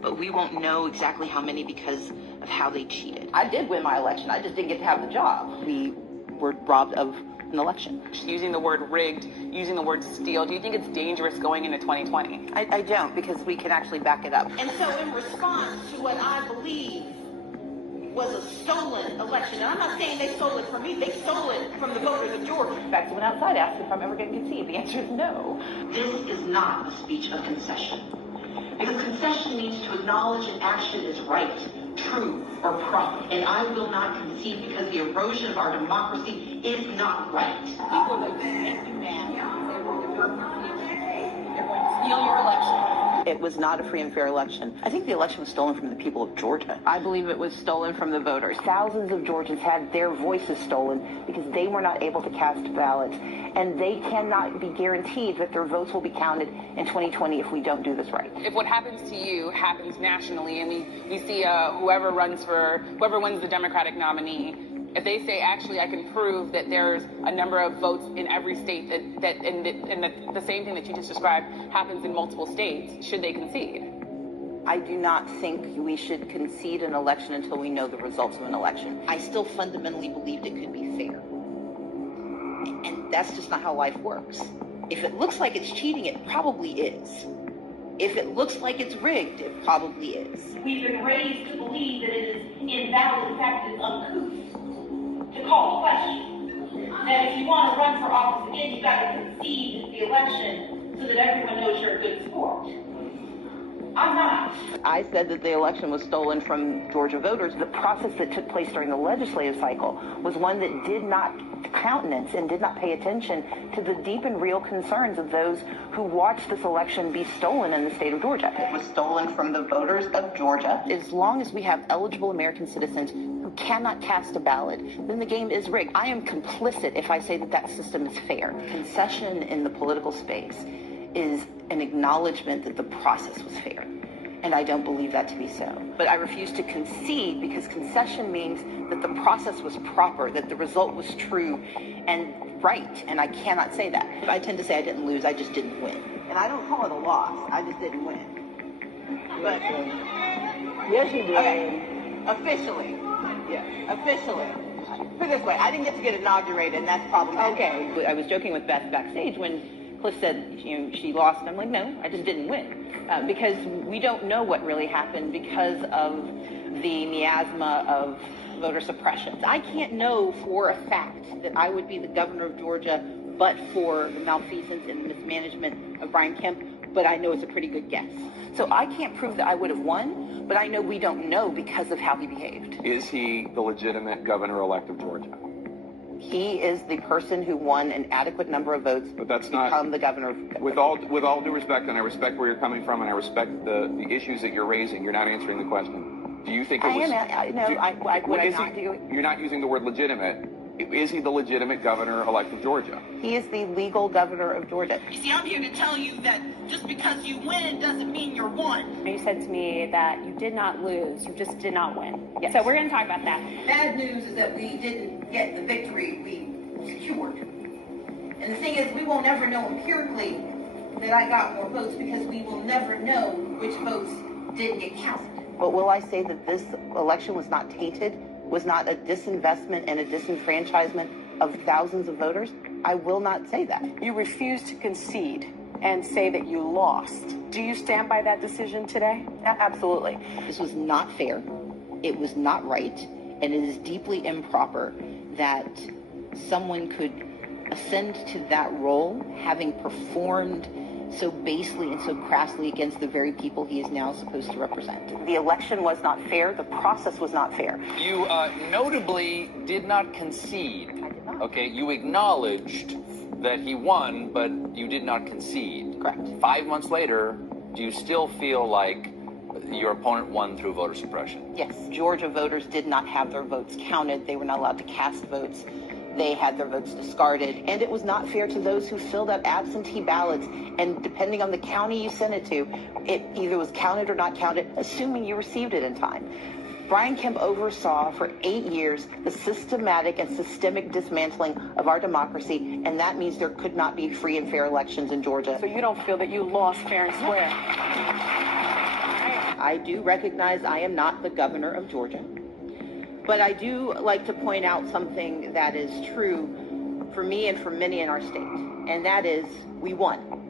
but we won't know exactly how many because of how they cheated. I did win my election. I just didn't get to have the job. We were robbed of an election. Using the word rigged, using the word steal, do you think it's dangerous going into 2020? I don't, because we can actually back it up. And so in response to what I believe was a stolen election, and I'm not saying they stole it from me, they stole it from the voters of Georgia. In fact, I went outside, asked if I'm ever going to concede. The answer is no. This is not a speech of concession. Because concession means to acknowledge an action is right, true, or proper. And I will not concede because the erosion of our democracy is not right. People will make you mad. They're going to Steal your election. It was not a free and fair election. I think the election was stolen from the people of Georgia. I believe it was stolen from the voters. Thousands of Georgians had their voices stolen because they were not able to cast ballots. And they cannot be guaranteed that their votes will be counted in 2020 if we don't do this right. If what happens to you happens nationally, and we see whoever wins the Democratic nominee, if they say, actually, I can prove that there's a number of votes in every state and the same thing that you just described happens in multiple states, should they concede? I do not think we should concede an election until we know the results of an election. I still fundamentally believed it could be fair. And that's just not how life works. If it looks like it's cheating, it probably is. If it looks like it's rigged, it probably is. We've been raised to believe that it is invalid, in fact, it's uncouth to call a question. That if you want to run for office again, you've got to concede the election so that everyone knows you're a good sport. I'm not. I said that the election was stolen from Georgia voters. The process that took place during the legislative cycle was one that did not countenance and did not pay attention to the deep and real concerns of those who watched this election be stolen in the state of Georgia. It was stolen from the voters of Georgia. As long as we have eligible American citizens who cannot cast a ballot, then the game is rigged. I am complicit if I say that that system is fair. Concession in the political space is an acknowledgement that the process was fair. And I don't believe that to be so. But I refuse to concede because concession means that the process was proper, that the result was true and right, and I cannot say that. I tend to say I didn't lose, I just didn't win. And I don't call it a loss, I just didn't win. But, yes, you did. Okay, officially. Yeah, officially. Put it this way, I didn't get to get inaugurated, and that's problematic. Okay. I was joking with Beth backstage when Cliff said, she lost, and I'm like, no, I just didn't win. Because we don't know what really happened because of the miasma of voter suppression. I can't know for a fact that I would be the governor of Georgia but for the malfeasance and the mismanagement of Brian Kemp, but I know it's a pretty good guess. So I can't prove that I would have won, but I know we don't know because of how he behaved. Is he the legitimate governor-elect of Georgia? He is the person who won an adequate number of votes but that's to not, become the governor of with all due respect, and I respect where you're coming from, and I respect the issues that you're raising, you're not answering the question. Do you think it was... You're not using the word legitimate. Is he the legitimate governor-elect of Georgia? He is the legal governor of Georgia. You see, I'm here to tell you that just because you win doesn't mean you're won. You said to me that you did not lose, you just did not win. Yes. So we're going to talk about that. Bad news is that we didn't get the victory we secured. And the thing is, we will never know empirically that I got more votes because we will never know which votes didn't get counted. But will I say that this election was not tainted, was not a disinvestment and a disenfranchisement of thousands of voters? I will not say that. You refused to concede and say that you lost. Do you stand by that decision today? Absolutely. This was not fair. It was not right. And it is deeply improper that someone could ascend to that role having performed so basely and so crassly against the very people he is now supposed to represent. The election was not fair. The process was not fair. You notably did not concede. I did not. Okay, you acknowledged that he won, but you did not concede. Correct. 5 months later, do you still feel like your opponent won through voter suppression? Yes. Georgia voters did not have their votes counted. They were not allowed to cast votes. They had their votes discarded, and it was not fair to those who filled out absentee ballots, and depending on the county you sent it to, it either was counted or not counted, assuming you received it in time. Brian Kemp oversaw for 8 years the systematic and systemic dismantling of our democracy, and that means there could not be free and fair elections in Georgia. So you don't feel that you lost fair and square? All right. I do recognize I am not the governor of Georgia. But I do like to point out something that is true for me and for many in our state, and that is we won.